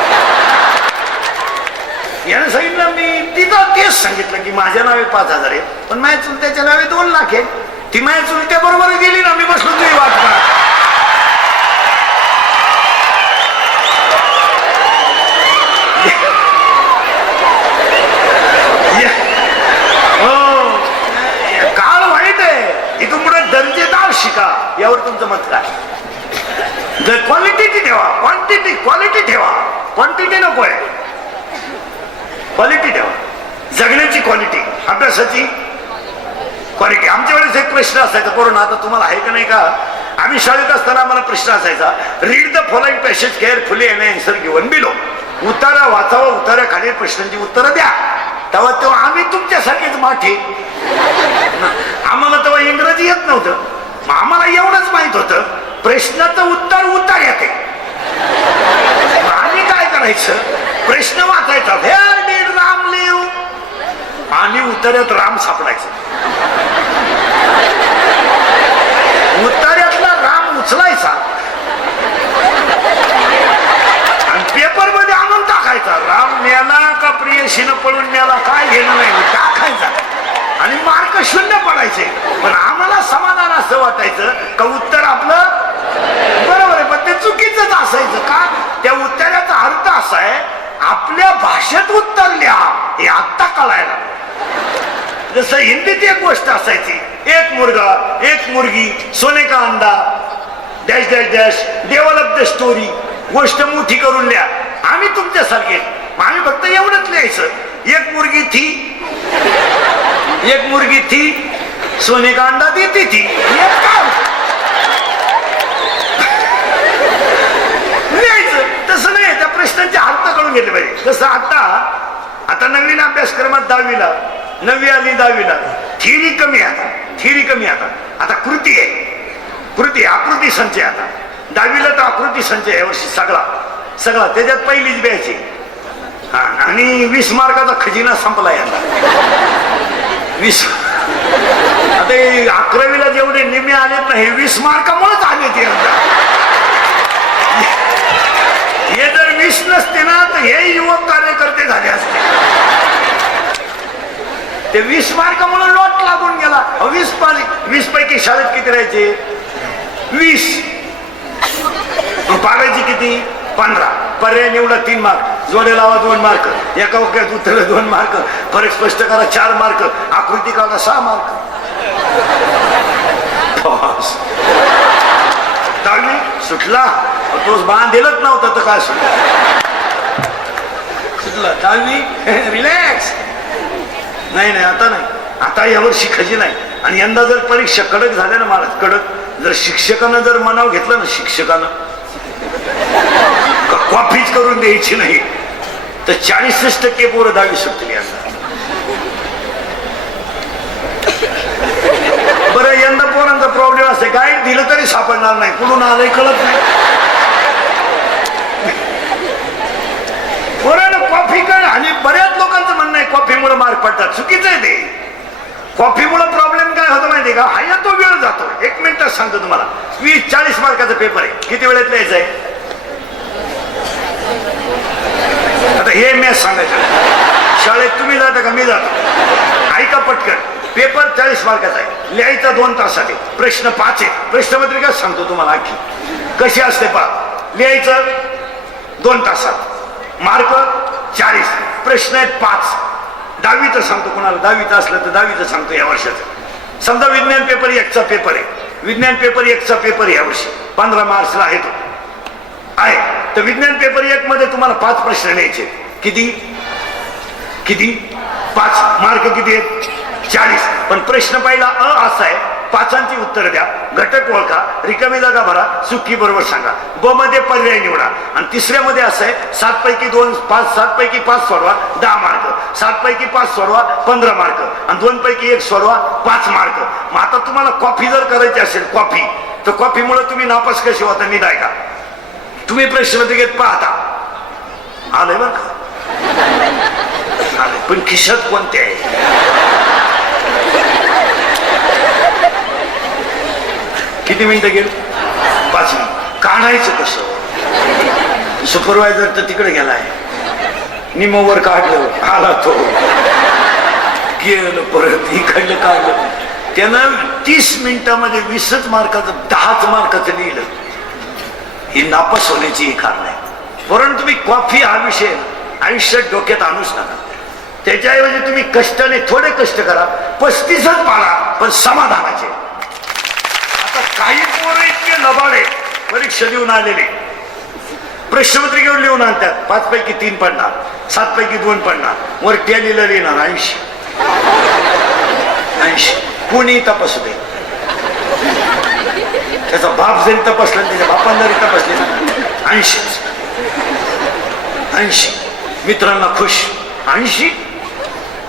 याने सांगितलं मी तिथं तेच सांगितलं की माझ्या नावे 5,000 आहे, पण माझ्या चुलत्याच्या नावे 2 लाख आहे. ती माझ्या चुलत्या बरोबर गेली ना, मी बसलो तुझी वाट पाहत. काळ वाईट आहे, इथून पुढे दर्जेदार शिका. यावर तुमचं मत काय? क्वालिटी ठेवा, क्वांटिटी क्वालिटी ठेवा. क्वांटिटी नको आहे, क्वालिटी ठेवा. जगण्याची क्वालिटी, अभ्यासाची क्वालिटी. आमच्या वेळेस एक प्रश्न असायचा पोरांनो, आता तुम्हाला आहे का नाही का, आम्ही शाळेत असताना आम्हाला प्रश्न असायचा, read the following passage carefully and answer given below. उतारा वाचावा, उतारा खाली प्रश्नांची उत्तरं द्या. तेव्हा आम्ही तुमच्यासारखेच माठे, आम्हाला तेव्हा इंग्रजी येत नव्हतं. आम्हाला एवढंच माहित होतं प्रश्नाचं उत्तर उत्तर येते. आम्ही काय करायचं, प्रश्न वाचायचा, व्हेअर डिड राम लिव्ह, आणि उत्तरात राम सापडायचं. उत्तरातला राम उचलायचा आणि पेपर मध्ये आणून टाकायचा. राम मेला का प्रियशीनं पळून मेला काय घेणं नाही, टाकायचा आणि मार्क 0 पडायचे. पण आम्हाला समाधान असं वाटायचं का उत्तर आपलं बरोबर आहे, पण ते चुकीचंच असायचं. का, त्या उत्तराचा अर्थ असा आहे, आपल्या भाषेत उत्तर लिहा, हे आत्ता कळायला. जसं हिंदीत एक गोष्ट असायची, एक मुर्गा एक मुर्गी सोने का अंडा dash dash dash develop the story. गोष्ट मोठी करून लिहा. आम्ही तुमच्यासारखे, आम्ही फक्त एवढंच लिहायचं, एक मुर्गी थी, एक मुर्गी थी, सोने का अंडा देती थी. लिहायचं तसं नाही, त्या प्रश्नांचे अर्थ कळून घेतले पाहिजे. जसं आता नवीन अभ्यासक्रमात 10वीला, 9वी आली 10वीला, थिअरी कमी आता, थिअरी कमी आता कृती आहे, कृती आकृती संचय. आता 10वीला तर आकृती संचय यावर्षी सगळा त्याच्यात पहिलीच ब्यायची. आणि 20 मार्काचा खजिना संपला यंदा. 20 आता 11वीला जेवढे निम्मे आलेत ना, हे 20 मार्कामुळेच आलेत यंदा. हे जर 20 नसते ना तर हे युवक कार्यकर्ते झाले असते. ते 20 मार्कामुळे लोट लागून गेला. 20 पैकी शाळेत किती राहायचे, 20, पाडायची किती, 15. पर्याय निवडा 3 मार्क, जोडे लावा 2 मार्क, एका वाक्यात उत्तर 2 मार्क, फरक स्पष्ट करा 4 मार्क, आकृती काढा 6 मार्क. 10वी सुटला, तोच बांधेलच नव्हता तर काय सुटला. 10वी रिलॅक्स. नाही आता नाही, आता यावर्षी खजी नाही. आणि यंदा जर परीक्षा कडक झाल्या ना महाराज, कडक, जर शिक्षकानं जर मनाव घेतलं ना, शिक्षकानं कॉपीच करून द्यायची नाही, तर 40% पोरं 10वी सुटतील यंदा. बरं, यंदा पोरांचा प्रॉब्लेम असे, गाईड दिलं तरी सापडणार नाही, कुठून आलंय कळत नाही. पोरानं कॉफी कर, आणि बऱ्याच लोकांचं म्हणणं आहे कॉफीमुळे मार्क पडतात. चुकीचं आहे ते. कॉफीमुळे प्रॉब्लेम काय होतं माहिती का, हा तो वेळ जातो. 1 मिनिटात सांगतो तुम्हाला, 20-40 मार्काचा पेपर आहे, किती वेळेत लिहायचं आहे. आता हे मॅच सांगायचं, शाळेत तुम्ही जाता का मी जातो, ऐका पटकन. पेपर 40 मार्काचा आहे, लिहायचा 2 तासात आहे, प्रश्न 5 आहे. प्रश्नपत्रिका सांगतो तुम्हाला आखी कशी असते पहा. लिहायचं 2 तासात, मार्क 40, प्रश्न आहेत 5. 10वीचं सांगतो, कोणाला 10वीचं असलं तर 10वीचं सांगतो. या वर्षाचं समजा विज्ञान पेपर 1चा पेपर आहे, विज्ञान पेपर 1चा पेपर या वर्षी 15 मार्चला आहे, तो आहे. तर विज्ञान पेपर 1 मध्ये तुम्हाला 5 प्रश्न लिहायचे. किती 5 मार्क किती आहेत, 40. पण प्रश्न पहिला असा आहे, 5ची उत्तर द्या, घटक ओळखा, रिकामी जागा भरा, चुकी बरोबर सांगा. ब मध्ये पर्याय निवडा. आणि तिसऱ्यामध्ये असं आहे, 7 पैकी 2, 7 पैकी 5 सोडवा 10 मार्क, 7 पैकी 5 सोडवा 15 मार्क, आणि 2 पैकी 1 सोडवा 5 मार्क. मग आता तुम्हाला कॉफी जर करायची असेल, कॉफी, तर कॉफीमुळे तुम्ही नापास कशी होता नीट आहे का. तुम्ही प्रश्नपत्रिकेत पाहता आलंय बरं का, आलंय, पण खिशात कोणते आहे. किती मिनिटं गेली, 5 मिनिट. काढायचं कसं, सुपरवायझर तर तिकडे गेलाय, निमोवर काढलं, आला तो, गेलं परत इकडलं काढलं. त्यानं 30 मिनिटामध्ये 20 मार्काचं 10 मार्काचं लिहिलं. ही नापास होण्याची ही कारण आहे. परंतु तुम्ही कॉफी हा विषय आयुष्यात डोक्यात आणूच नका. त्याच्याऐवजी तुम्ही कष्टाने थोडे कष्ट करा, 35च पाडा, पण समाधानाचे. आता काही पोरं इतके लबाडे परीक्षा देऊन आलेले, प्रश्नपत्रिकेवर लिहून आणतात 5 पैकी 3 पडणार, 7 पैकी 2 पडणार, वर टॅलीला लिहिणार 80. कोणी तपासू दे, त्याचा बाप जरी तपासला, त्याच्या बापान जरी तपासले ना 80. मित्रांना खुश 80.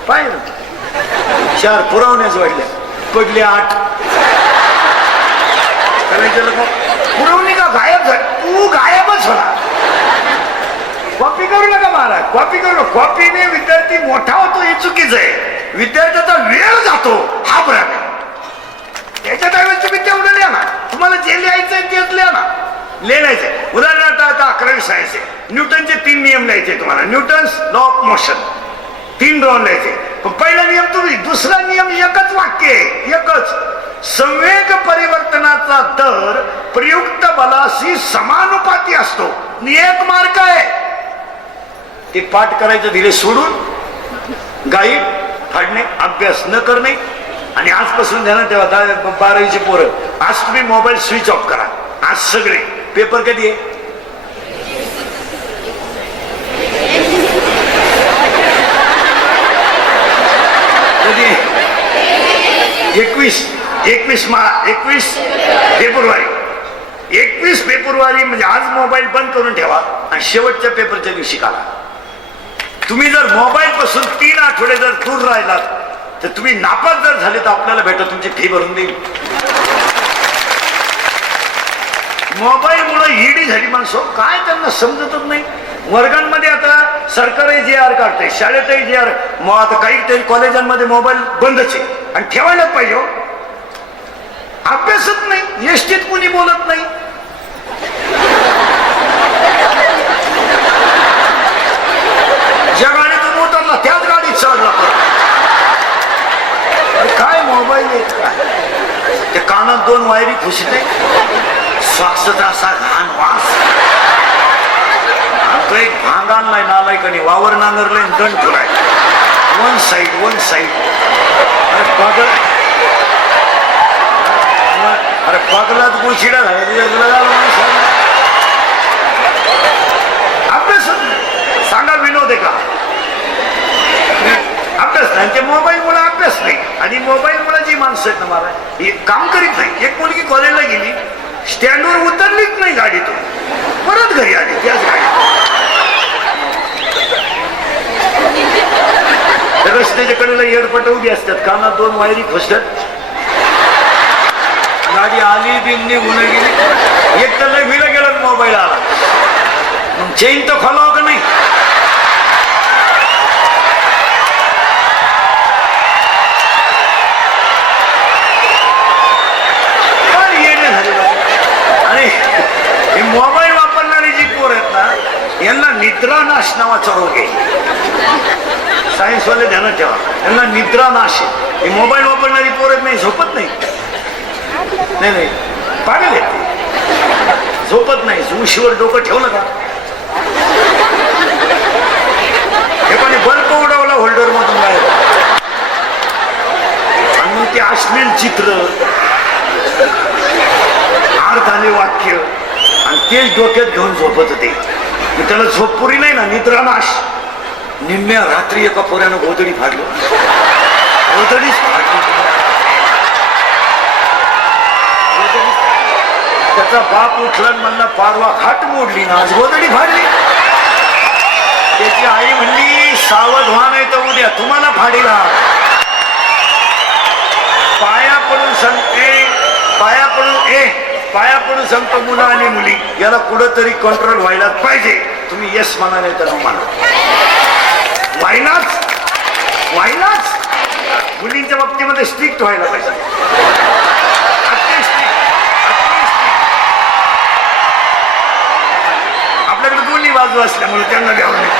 पाहिलं 4 पुरवण्याच वाढल्या, पडले 8. पुरवणी का गायब झाली, तू गायबच होणार. कॉपी करू नका महाराज, कॉपी करू. कॉपीने विद्यार्थी मोठा होतो हे चुकीचं आहे. विद्यार्थ्याचा वेळ जातो हा भ्रम आहे. त्याच्याऐवजी तुम्ही तेवढं लिहा ना, तुम्हाला जे लिहायचंय तेच लिहा ना. लिहायचंय उदाहरणार्थ आता 11वी सायन्स आहे, न्यूटनचे 3 नियम लिहायचे तुम्हाला. Newton's law of motion 3 round लिहायचे. पहिला नियम तुम्ही, दुसरा नियम एकच वाक्य आहे, एकच. संवेग परिवर्तनाचा दर प्रयुक्त बलाशी समानुपाती असतो. 1 मार्क आहे. ते पाठ करायचं दिले सोडून, गाईड फाडणे, अभ्यास न करणे. आणि आजपासून ध्यानात ठेवा, 12वीचे पोरं, आज तुम्ही मोबाईल स्विच ऑफ करा. आज सगळे पेपर कधी आहे? कधी? 21 फेब्रुवारी. 21 फेब्रुवारी म्हणजे आज मोबाईल बंद करून ठेवा आणि शेवटच्या पेपरच्या दिवशी काढा. तुम्ही जर मोबाईल पासून 3 आठवडे जर दूर राहिलात तर तुम्ही नापास जर झाले तर आपल्याला भेटा, तुमची फी भरून देईल. मोबाईल मुळे ईडी झाली माणसं, काय त्यांना समजतच नाही. वर्गांमध्ये आता सरकारही JR काढते, शाळेतही JR. मग आता काही कॉलेजांमध्ये मोबाईल बंदच आहे आणि ठेवायलाच पाहिजे. अभ्यासच नाही, एसटीत कुणी बोलत नाही. ज्या गाडीतून उतरला त्याच गाडीत चढला. काय मोबाईल आहे काय? ते कानात 2 वायरी खुशीते, स्वाक्षचा असा घाण वास. तो एक भांग आणलाय नालायकाने, वावर नांगरलाय, दंड ठेवलाय. One side. अरे पगलात गुळशिडा झाला. अभ्यास सांगा, विनोद आहे का? अभ्यास नाही. ते मोबाईल मुळे अभ्यास नाही. आणि मोबाईल मुळे जी माणसं आहेत ना मला काम करीत नाही. एक मुलगी कॉलेजला गेली, स्टँडवर उतरलीच नाही गाडीतून, परत घरी आली त्याच गाडीत. रस्त्याच्या कडेला एअरपट उभी असतात, कानात 2 वायरी खुसतात. गाडी आली बिंदी गुन्हा गेली. एक तर विला गेला, मोबाईल आला. मग चेन तर खोलावं का नाही? आणि हे मोबाईल वापरणारी जी पोर आहेत ना, यांना निद्रानाश नावाचा रोग आहे. सायन्सवाले ध्यानात ठेवा, यांना निद्रानाश आहे. हे मोबाईल वापरणारी पोर आहेत, नाही झोपत नाही. नाही पागल आहे, झोपत नाही. उशीवर डोकं ठेवलं का हे पण बल्ब उडवला होल्डर मधून बाहेर. आणि ते अश्लील चित्र, अर्धाले वाक्य आणि तेच डोक्यात घेऊन झोपत होते. त्याला झोप पुरी नाही ना, निद्रानाश. निम्म्या रात्री एका पोऱ्यानं गोधडी फाडली. त्याचा बाप उठला म्हणला, पारवा खाट मोडली ना, आज गोधडी फाडली. त्याची आई म्हणली, सावध व्हा नाही तर उद्या तुम्हाला फाडीला. पाया पडून सांगतो मुलं आणि मुली, याला कुठंतरी कंट्रोल व्हायला पाहिजे. तुम्ही यस म्हणा नाही तर म्हणा. व्हायलाच मुलींच्या बाबतीमध्ये स्ट्रिक्ट व्हायला पाहिजे. आपल्याकडे दोन्ही बाजू असल्यामुळे त्यांना द्यावं नाही.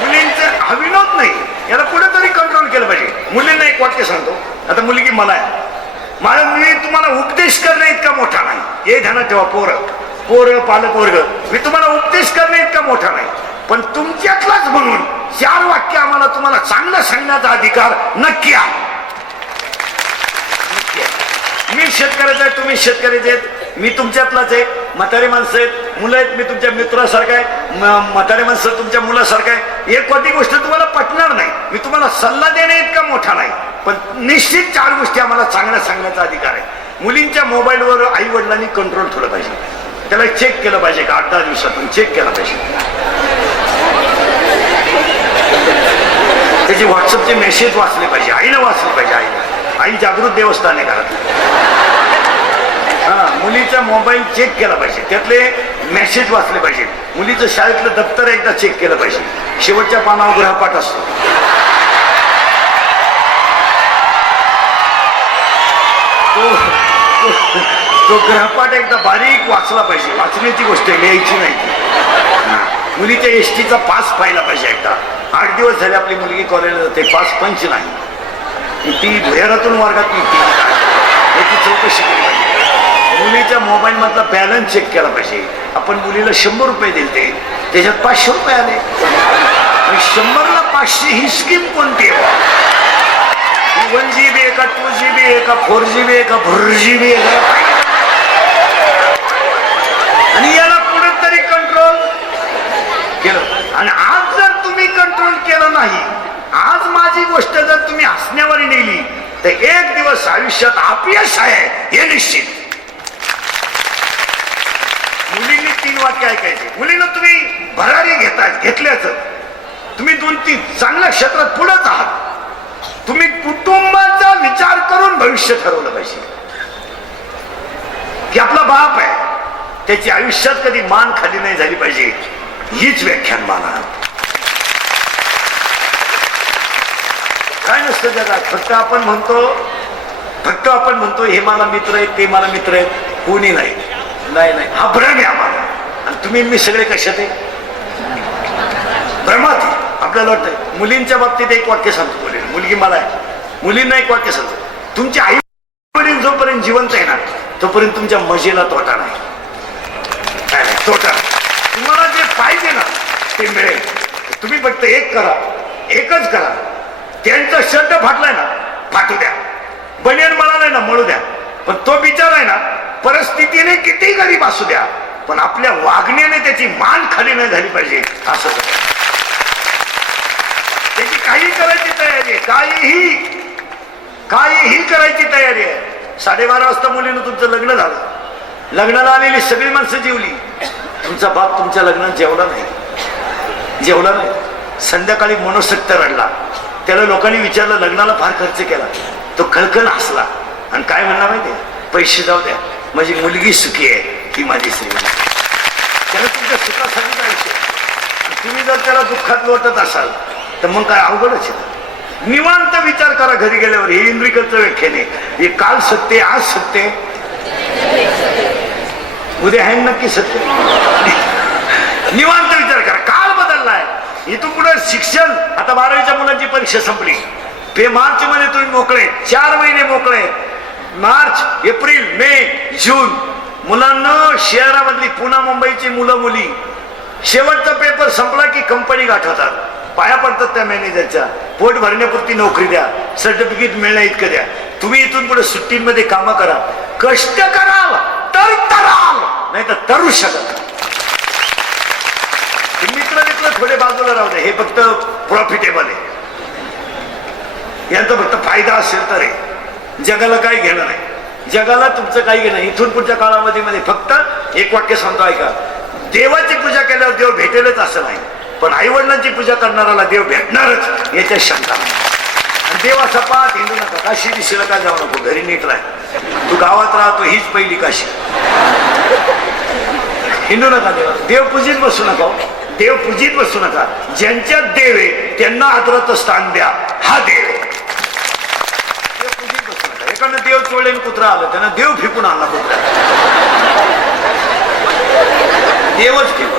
मुलींचं विनोद नाही, याला कुठेतरी कंट्रोल केलं पाहिजे. मुलींना एक वाक्य सांगतो. आता मुलगी मला आहे, मला मी तुम्हाला उपदेश करणे इतका मोठा नाही. हे ध्यानात ठेवा, पोरं पालक वर्ग, मी तुम्हाला उपदेश करणे इतका मोठा नाही, पण तुमच्यातलाच म्हणून 4 वाक्य आम्हाला तुम्हाला चांगलं सांगण्याचा अधिकार नक्की आहे. मी शेतकऱ्याचा आहे, तुम्ही शेतकऱ्याचे आहेत. मी तुमच्यातलाच आहे. म्हातारे माणसं आहेत, मुलं आहेत, मी तुमच्या मित्रासारखा आहे. म्हातारे माणसं तुमच्या मुलासारखं आहे. एक कोणती गोष्ट तुम्हाला पटणार नाही, मी तुम्हाला सल्ला देणे इतका मोठा नाही, पण निश्चित 4 गोष्टी आम्हाला चांगल्या सांगण्याचा अधिकार आहे. मुलींच्या मोबाईलवर आई वडिलांनी कंट्रोल ठेवलं पाहिजे. त्याला चेक केलं पाहिजे का 8-10 दिवसातून चेक केला पाहिजे. त्याचे व्हॉट्सअपचे मेसेज वाचले पाहिजे, आईनं वाचले पाहिजे. आई जागृत देवस्थान आहे घरात. मुलीचा मोबाईल चेक केला पाहिजे, त्यातले मेसेज वाचले पाहिजे. मुलीचं शाळेतलं दप्तर एकदा चेक केलं पाहिजे. शेवटच्या पानावर गृहपाठ असतो. तो गृहपाठ एकदा बारीक वाचला पाहिजे. वाचण्याची गोष्ट लिहायची नाही. मुलीच्या एसटीचा पास पाहिला पाहिजे एकदा. 8 दिवस झाले आपली मुलगी कॉलेजला जाते, पास पंच नाही. ती भुयारातून वर्गात निघते याची चौकशी केली पाहिजे. मुलीच्या मोबाईल मधला बॅलन्स चेक केला पाहिजे. आपण मुलीला 100 रुपये दिले, त्याच्यात 500 रुपये आले. 100ला 500 ही स्कीम कोणती आहे? 1 GB आहे का 2 GB आहे का 4 GB आहे का 4 GB आहे का? आणि याला कुठेतरी कंट्रोल केलं. आणि आज जर तुम्ही कंट्रोल केलं नाही, आज माझी गोष्ट जर तुम्ही हसण्यावर नेली, तर एक दिवस आयुष्यात अपयश आहे हे निश्चित. मुलींनी 3 वाक्य ऐकायचे. मुलीनं तुम्ही भरारी घेतल्याच, तुम्ही 2-3 चांगल्या क्षेत्रात पुढेच आहात. तुम्ही कुटुंबाचा विचार करून भविष्य ठरवलं पाहिजे. की आपला बाप आहे, त्याची आयुष्यात कधी मान खाली नाही झाली पाहिजे. हीच व्याख्यान माना. काय नसतं जगात. फक्त आपण म्हणतो हे मला मित्र आहेत, ते मला मित्र आहेत. कोणी नाही. हा भ्रम आहे आम्हाला. आणि तुम्ही मी सगळे कशात आहे? भ्रमात. आपल्याला वाटतंय. मुलींच्या बाबतीत एक वाक्य सांगतो. मुलगी मला आहे, मुलींना एक वाक्य सांगतो. तुमचे आई वडील जोपर्यंत जिवंत आहे ना, तोपर्यंत तुमच्या मजेला तोटा नाही. काय नाही तोटा. तुम्हाला जे पाहिजे ना ते मिळेल. तुम्ही फक्त एकच करा. त्यांचा शर्ट फाटलाय ना, फाटू द्या. बनियन मळालाय ना, मळू द्या. पण तो बिचारा आहे ना, परिस्थितीने किती गरीब असू द्या, पण आपल्या वागण्याने त्याची मान खाली नाही झाली पाहिजे. असं त्याची काही करायची तयारी आहे. काहीही करायची तयारी आहे. 12:30 वाजता मुलीनं तुमचं लग्न झालं. लग्नाला आलेली सगळी माणसं जेवली. तुमचा बाप तुमच्या लग्नात जेवला नाही. संध्याकाळी मनोसक्त रडला. त्याला लोकांनी विचारलं, लग्नाला फार खर्च केला. तो खळखळ हसला आणि काय म्हणला माहितीये? पैसे जाऊ द्या, माझी मुलगी सुखी आहे, ती माझी श्रीमंत. त्याला तुमच्या सुखासाठी आयुष्य. तुम्ही जर त्याला दुःखात लोटत असाल तर मग काय अवघडच आहे. निवांत विचार करा घरी गेल्यावर. हे इंद्रिकलचं व्याख्यान आहे. हे काल सत्य, आज सत्य, उद्या आहे नक्की सत्य. निवांत विचार करा. काल बदललाय. इथून पुढे शिक्षण. आता 12वीच्या मुलांची परीक्षा संपली. मार्च मध्ये तुम्ही मोकळे. 4 महिने मोकळे. मार्च, एप्रिल, मे, जून. मुलांना शहरामधली पुणे मुंबईची मुलं मुली शेवटचा पेपर संपला की कंपनी गाठवतात. पाया पडतात त्या मॅनेजरच्या. पोट भरण्यापुरती नोकरी द्या, सर्टिफिकेट मिळण्या इतकं द्या. तुम्ही इथून पुढे सुट्टींमध्ये कामं करा. कष्ट कराल तर तराल, नाही तर तरू शकत. मित्र थोडे बाजूला राहू दे. हे फक्त प्रॉफिटेबल आहे. यांचा फक्त फायदा असेल तर आहे. जगाला काही घेणं नाही. जगाला तुमचं काही घेणं. इथून पुढच्या काळामध्ये फक्त एक वाक्य सांगतो ऐका. देवाची पूजा केल्यावर देव भेटेलच असं नाही, पण आई वडिलांची पूजा करणाऱ्याला देव भेटणारच याच्या शंका नाही. आणि देव असा पाहत हिंदू नका. काशी दिशेला काय जाऊ नको, घरी नीट राह. तू गावात राहतो हीच पहिली काशी. हिंदू नका देव पूजित बसू नका. देव पूजित बसू नका. ज्यांच्यात देव आहे त्यांना आदराचं स्थान द्या. हा देव पूजित बसू नका. एकानं देव चोळेन कुत्रा आलं, त्यानं देव फेकून आणला कुत्रा. देवच फेकून.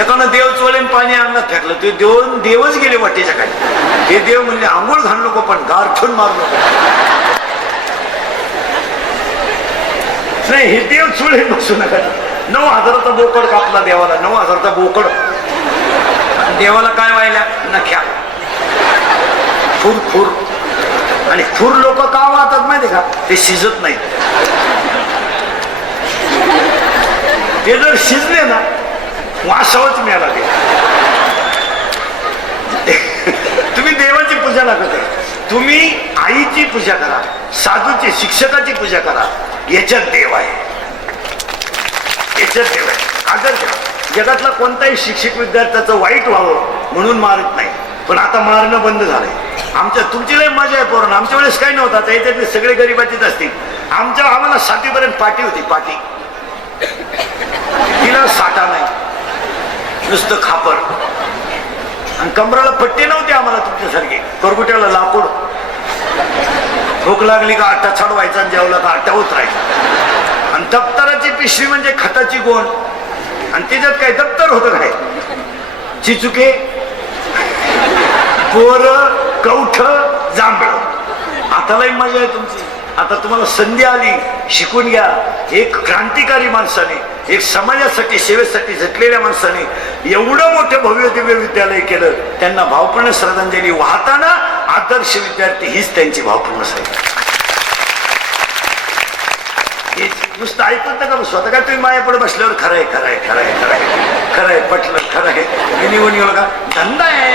एकानं देव चोळेन पाणी अंगात फेकलं, ते देवच गेले वाटेच्या खाली. हे देव म्हणले आंघोळ घालू नको पण गारठून मारू नको. नाही, हे देव चोळेन बसू नका. 9,000चा बोकड कापला देवाला. 9,000चा बोकड. देवाला काय व्हायला? नख्या. खुर. आणि खुर लोक का वाहतात माहिती का? ते शिजत नाहीत. ते जर शिजले ना वासावच मिळाला ते तुम्ही देवाची पूजा नका करा, तुम्ही आईची पूजा करा, साधूची शिक्षकाची पूजा करा. याच्यात देव आहे, याच्यात देव आहे. आदर करा. जगातला कोणताही शिक्षक विद्यार्थ्याचं वाईट व्हावं म्हणून मारत नाही, पण आता मारणं बंद झालंय. आमच्या तुमची लय मजा आहे पोरण, आमच्या वेळेस काही नव्हतं. आता याच्यातले सगळे गरीबाचीच असतील. आम्हाला 7वीपर्यंत पाटी होती, पाटी. तिला साठा नाही, नुसतं खापर. आणि कमराला पट्टी नव्हती आम्हाला तुमच्यासारखी. करगुट्याला लाकूड, भूक लागली का आट्टा चढवायचा, जेवला का आट्टा उतरायचा. आणि दप्तराची पिशवी म्हणजे खताची गोण, आणि त्याच्यात काय दप्तर होतं काय, चिचुके, बोर, कवठ, जांभळ. आता लई मजा आहे तुमची. आता तुम्हाला संधी आली, शिकून घ्या. एक क्रांतिकारी माणसाने, एक समाजासाठी सेवेसाठी झटलेल्या माणसाने एवढं मोठं भव्य दिव्य विद्यालय केलं. त्यांना भावपूर्ण श्रद्धांजली वाहताना आदर्श विद्यार्थी हीच त्यांची भावपूर्ण श्रद्धा. नुसतं ऐकत नका स्वतः काय तुम्ही मायापुढे बसल्यावर खरंय खरंय खरंय खरंय खरंय पटलं खरंय मी निघून गेलो का, धंदा आहे.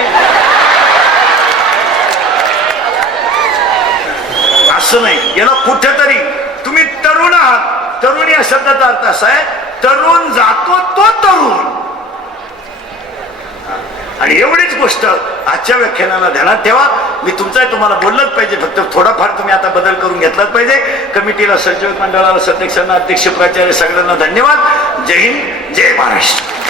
असं नाही. याला कुठेतरी तुम्ही तरुण आहात. तरुण या शब्दाचा अर्थ असा आहे, तरुण जातो तो तरुण. आणि एवढीच गोष्ट आजच्या व्याख्यानाला ध्यानात ठेवा. मी तुम्हाला बोललंच पाहिजे, फक्त थोडाफार तुम्ही आता बदल करून घेतलाच पाहिजे. कमिटीला, संचालक मंडळाला, सदस्यांना, अध्यक्ष, प्राचार्य सगळ्यांना धन्यवाद. जय हिंद, जय महाराष्ट्र.